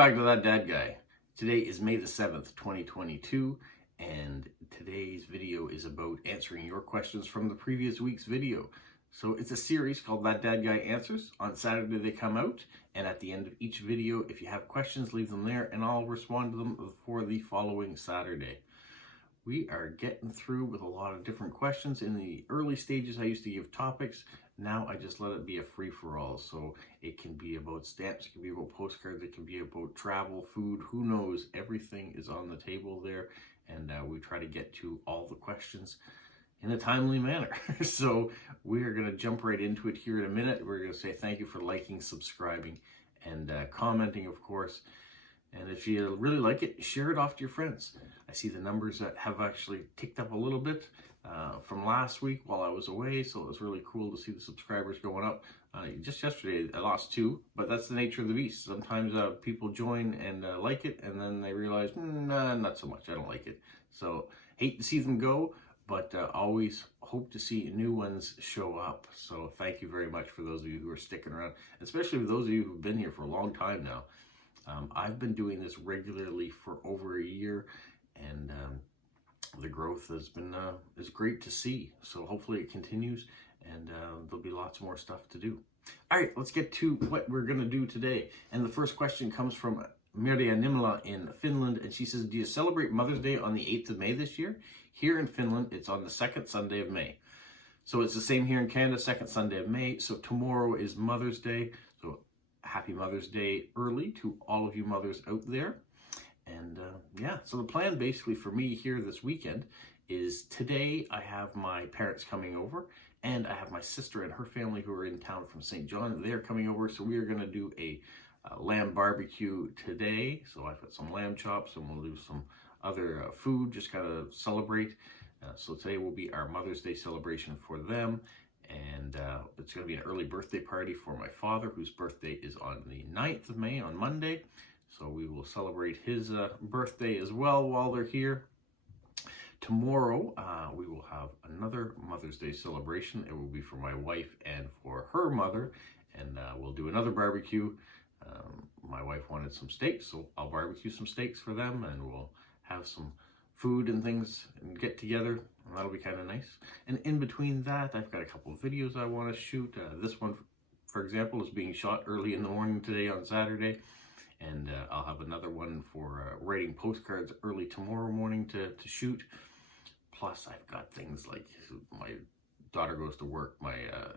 back to That Dad Guy. Today is May the 7th, 2022, and today's video is about answering your questions from the previous week's video. So it's a series called That Dad Guy Answers. On Saturday they come out, and at the end of each video, if you have questions, leave them there, and I'll respond to them for the following Saturday. We are getting through with a lot of different questions. In the early stages, I used to give topics. Now I just let it be a free-for-all. So it can be about stamps, it can be about postcards, it can be about travel, food, who knows. Everything is on the table there, and we try to get to all the questions in a timely manner. So we are going to jump right into it here in a minute. We're going to say thank you for liking, subscribing, and commenting, of course. And if you really like it, share it off to your friends. I see the numbers that have actually ticked up a little bit from last week while I was away, so it was really cool to see the subscribers going up. Just yesterday, I lost 2, but that's the nature of the beast. Sometimes people join and like it, and then they realize, nah, not so much, I don't like it. So, hate to see them go, but always hope to see new ones show up. So thank you very much for those of you who are sticking around, especially for those of you who've been here for a long time now. I've been doing this regularly for over a year, and the growth has been is great to see. So hopefully it continues, and there'll be lots more stuff to do. All right, let's get to what we're going to do today. And the first question comes from Mirja Nimla in Finland, and she says, do you celebrate Mother's Day on the 8th of May this year? Here in Finland, it's on the 2nd Sunday of May. So it's the same here in Canada, 2nd Sunday of May. So tomorrow is Mother's Day. So happy Mother's Day early to all of you mothers out there. And yeah, so the plan basically for me here this weekend is today I have my parents coming over, and I have my sister and her family who are in town from St. John. They're coming over, so we are going to do a lamb barbecue today. So I've got some lamb chops, and we'll do some other food, just kind of celebrate. So today will be our Mother's Day celebration for them. And it's going to be an early birthday party for my father, whose birthday is on the 9th of May, on Monday. So we will celebrate his birthday as well while they're here. Tomorrow, we will have another Mother's Day celebration. It will be for my wife and for her mother. And we'll do another barbecue. My wife wanted some steaks, so I'll barbecue some steaks for them, and we'll have some food and things and get together, and that'll be kind of nice. And in between that, I've got a couple of videos I want to shoot. This one, for example, is being shot early in the morning today on Saturday, and I'll have another one for writing postcards early tomorrow morning to shoot. Plus, I've got things like my daughter goes to work, my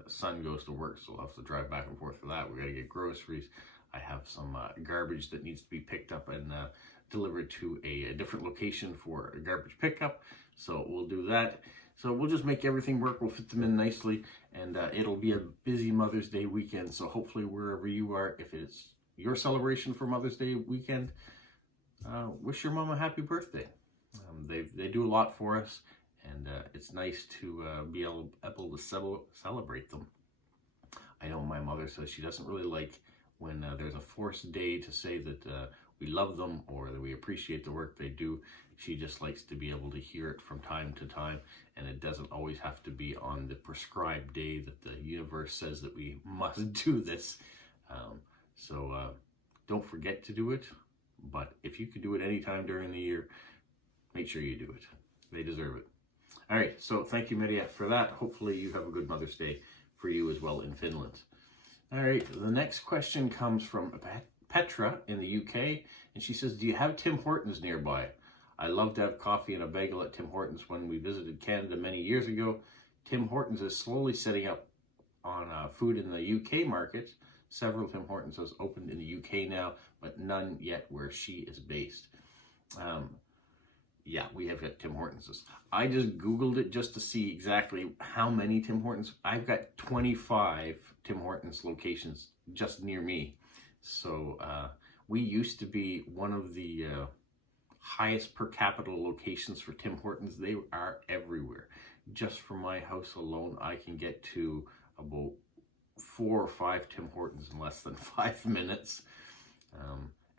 son goes to work, so I'll have to drive back and forth for that. We got to get groceries. I have some garbage that needs to be picked up and delivered to a different location for a garbage pickup. So we'll do that. So we'll just make everything work. We'll fit them in nicely, and it'll be a busy Mother's Day weekend. So hopefully wherever you are, if it's your celebration for Mother's Day weekend, wish your mom a happy birthday. They do a lot for us, and it's nice to be able to celebrate them. I know my mother says she doesn't really like when there's a forced day to say that we love them or that we appreciate the work they do. She just likes to be able to hear it from time to time, and it doesn't always have to be on the prescribed day that the universe says that we must do this. So don't forget to do it, but if you can do it anytime during the year, make sure you do it. They deserve it. All right, so thank you, Mirja, for that. Hopefully you have a good Mother's Day for you as well in Finland. All right, the next question comes from Petra in the UK, and she says, do you have Tim Hortons nearby? I love to have coffee and a bagel at Tim Hortons. When we visited Canada many years ago, Tim Hortons is slowly setting up on food in the UK market. Several Tim Hortons has opened in the UK now, but none yet where she is based. Yeah, we have got Tim Hortons. I just Googled it just to see exactly how many Tim Hortons. I've got 25 Tim Hortons locations just near me. So we used to be one of the highest per capita locations for Tim Hortons. They are everywhere. Just from my house alone, I can get to about 4 or 5 Tim Hortons in less than 5 minutes.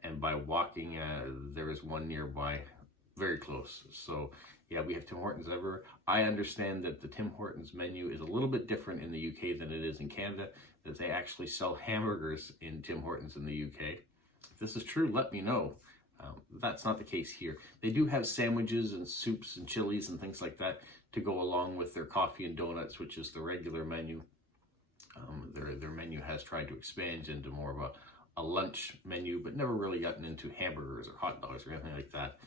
And by walking, there is one nearby, very close. So yeah, we have Tim Hortons everywhere. I understand that the Tim Hortons menu is a little bit different in the UK than it is in Canada, that they actually sell hamburgers in Tim Hortons in the UK. If this is true, let me know. That's not the case here. They do have sandwiches and soups and chilies and things like that to go along with their coffee and donuts, which is the regular menu. Their menu has tried to expand into more of a lunch menu, but never really gotten into hamburgers or hot dogs or anything like that.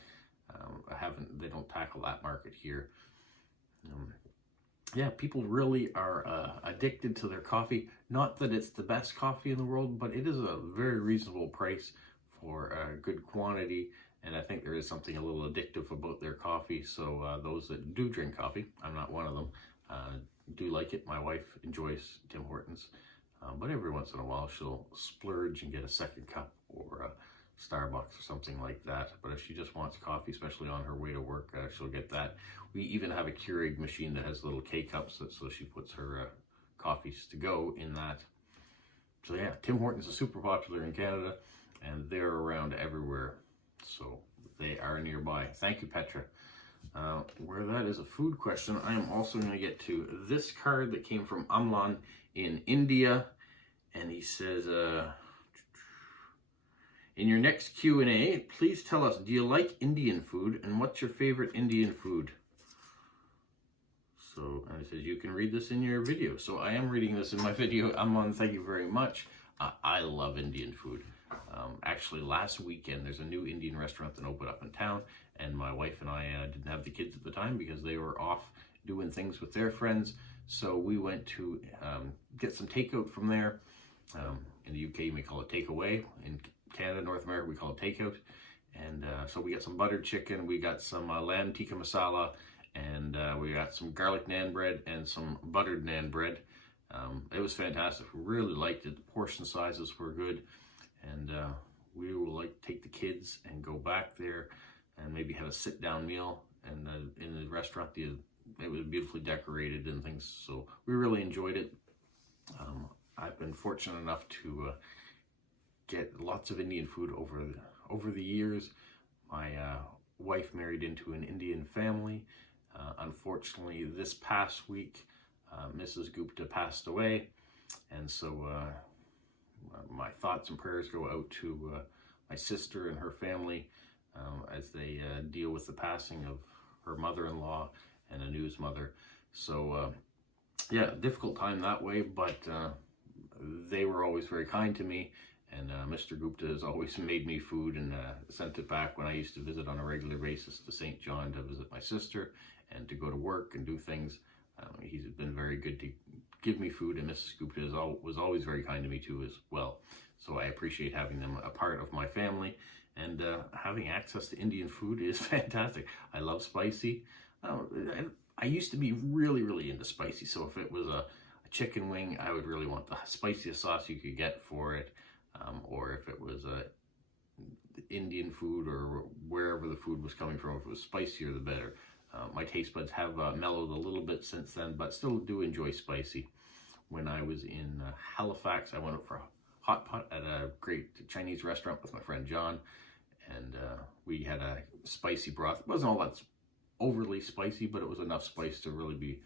They don't tackle that market here. Yeah, people really are addicted to their coffee. Not that it's the best coffee in the world, but it is a very reasonable price for a good quantity. And I think there is something a little addictive about their coffee. So those that do drink coffee, I'm not one of them, do like it. My wife enjoys Tim Hortons, but every once in a while she'll splurge and get a second cup or a Starbucks or something like that. But if she just wants coffee, especially on her way to work, she'll get that. We even have a Keurig machine that has little K-cups, so she puts her coffees to go in that. So yeah, Tim Hortons is super popular in Canada, and they're around everywhere. So they are nearby. Thank you, Petra. Where that is a food question, I am also going to get to this card that came from Amlan in India. And he says, in your next Q&A, please tell us, do you like Indian food, and what's your favorite Indian food? So, and it says, you can read this in your video. So I am reading this in my video. Amlan, thank you very much. I love Indian food. Actually, last weekend, there's a new Indian restaurant that opened up in town, and my wife and I didn't have the kids at the time because they were off doing things with their friends. So we went to get some takeout from there. In the UK, you may call it takeaway. In Canada, North America, we call it takeout. And so we got some buttered chicken, we got some lamb tikka masala, and we got some garlic naan bread and some buttered naan bread. It was fantastic. We really liked it. The portion sizes were good. And we will like take the kids and go back there and maybe have a sit-down meal. And in the restaurant, it was beautifully decorated and things. So we really enjoyed it. I've been fortunate enough to get lots of Indian food over the years. My wife married into an Indian family. Unfortunately, this past week, Mrs. Gupta passed away, and so my thoughts and prayers go out to my sister and her family as they deal with the passing of her mother-in-law and Anu's mother. So yeah, difficult time that way, but they were always very kind to me, and Mr. Gupta has always made me food and sent it back when I used to visit on a regular basis to St. John to visit my sister and to go to work and do things. He's been very good to give me food, and Mrs. Gupta was always very kind to me too as well. So I appreciate having them a part of my family, and having access to Indian food is fantastic. I love spicy. I used to be really, really into spicy, so if it was a chicken wing, I would really want the spiciest sauce you could get for it, or if it was Indian food or wherever the food was coming from, if it was spicier, the better. My taste buds have mellowed a little bit since then, but still do enjoy spicy. When I was in Halifax, I went out for a hot pot at a great Chinese restaurant with my friend John, and we had a spicy broth. It wasn't all that overly spicy, but it was enough spice to really be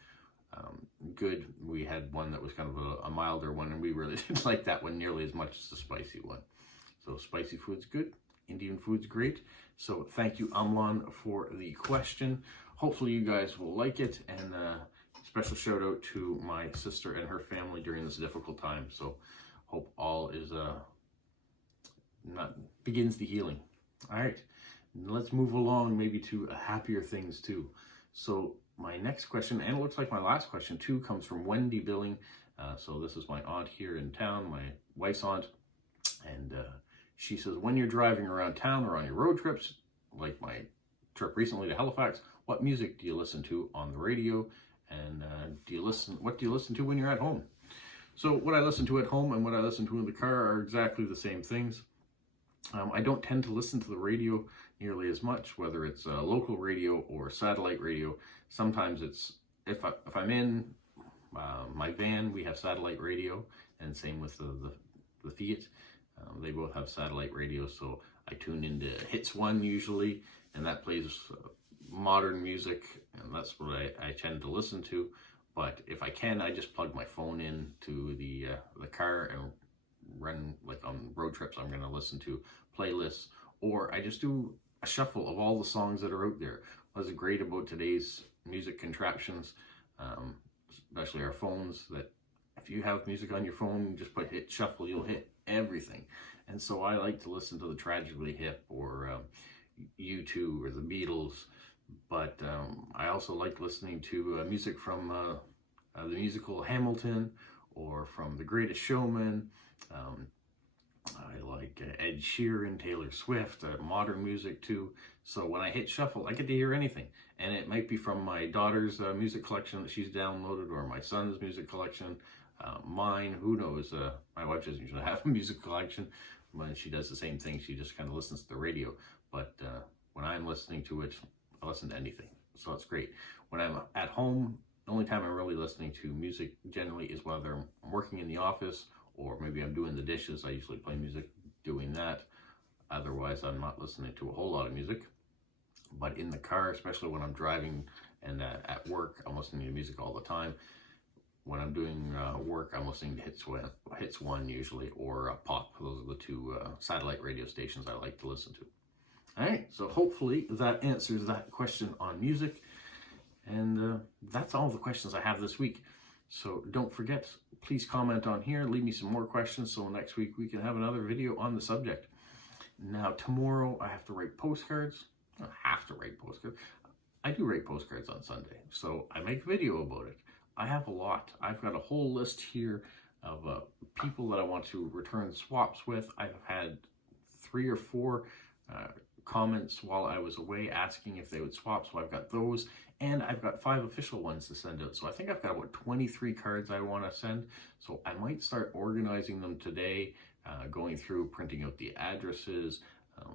good. We had one that was kind of a milder one, and we really didn't like that one nearly as much as the spicy one. So spicy food's good. Indian food's great. So thank you, Amlan, for the question. Hopefully you guys will like it, and special shout out to my sister and her family during this difficult time. So hope all is begins the healing. All right, let's move along maybe to happier things too. So my next question, and it looks like my last question too, comes from Wendy Billing. So this is my aunt here in town, my wife's aunt, and she says, when you're driving around town or on your road trips, like my trip recently to Halifax, what music do you listen to on the radio? And what do you listen to when you're at home? So what I listen to at home and what I listen to in the car are exactly the same things. I don't tend to listen to the radio nearly as much, whether it's local radio or satellite radio. Sometimes it's, if I'm in my van, we have satellite radio, and same with the Fiat. They both have satellite radio, so I tune into Hits 1 usually, and that plays modern music, and that's what I tend to listen to. But if I can, I just plug my phone in to the car and run, like on road trips, I'm going to listen to playlists, or I just do a shuffle of all the songs that are out there. What's great about today's music contraptions, especially our phones, that if you have music on your phone, you just hit shuffle, you'll hit everything. And so I like to listen to the Tragically Hip or U2 or the Beatles, but I also like listening to music from the musical Hamilton or from The Greatest Showman. I like Ed Sheeran, Taylor Swift, modern music too. So when I hit shuffle, I get to hear anything. And it might be from my daughter's music collection that she's downloaded, or my son's music collection, mine, who knows. My wife doesn't usually have a music collection. When she does the same thing, she just kind of listens to the radio. But when I'm listening to it, I listen to anything. So that's great. When I'm at home, the only time I'm really listening to music generally is whether I'm working in the office or maybe I'm doing the dishes. I usually play music doing that. Otherwise, I'm not listening to a whole lot of music. But in the car, especially when I'm driving and at work, I'm listening to music all the time. When I'm doing work, I'm listening to Hits One usually, or Pop. Those are the two satellite radio stations I like to listen to. All right, so hopefully that answers that question on music. And that's all the questions I have this week. So don't forget, please comment on here, leave me some more questions so next week we can have another video on the subject. Now tomorrow I have to write postcards. I don't have to write postcards. I do write postcards on Sunday, so I make a video about it. I have a lot. I've got a whole list here of people that I want to return swaps with. I've had 3 or 4 comments while I was away asking if they would swap, so I've got those, and I've got 5 official ones to send out. So I think I've got about 23 cards I want to send, so I might start organizing them today, going through, printing out the addresses,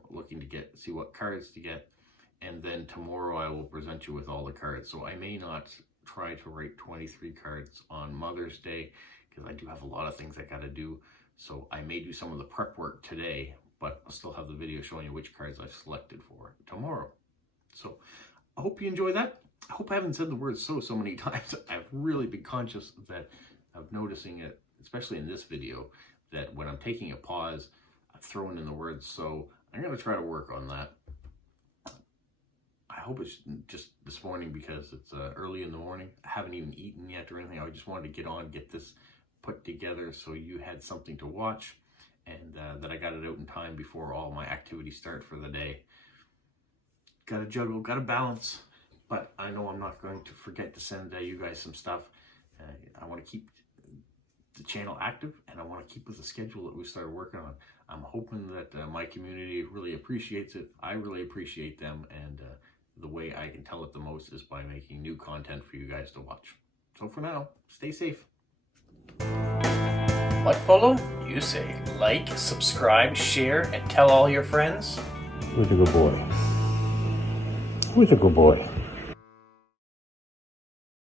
looking to see what cards to get, and then tomorrow I will present you with all the cards. So I may not try to write 23 cards on Mother's Day, because I do have a lot of things I got to do, so I may do some of the prep work today, but I'll still have the video showing you which cards I've selected for tomorrow. So I hope you enjoy that. I hope I haven't said the word so many times. I've really been conscious of noticing it, especially in this video, that when I'm taking a pause, I've thrown in the word so. I'm going to try to work on that. I hope it's just this morning because it's early in the morning. I haven't even eaten yet or anything. I just wanted to get this put together so you had something to watch, and that I got it out in time before all my activities start for the day. Got to juggle, got to balance, but I know I'm not going to forget to send you guys some stuff. I want to keep the channel active, and I want to keep with the schedule that we started working on. I'm hoping that my community really appreciates it. I really appreciate them, and the way I can tell it the most is by making new content for you guys to watch. So for now, stay safe. What, Polo? You say like, subscribe, share, and tell all your friends? Who's a good boy? Who's a good boy?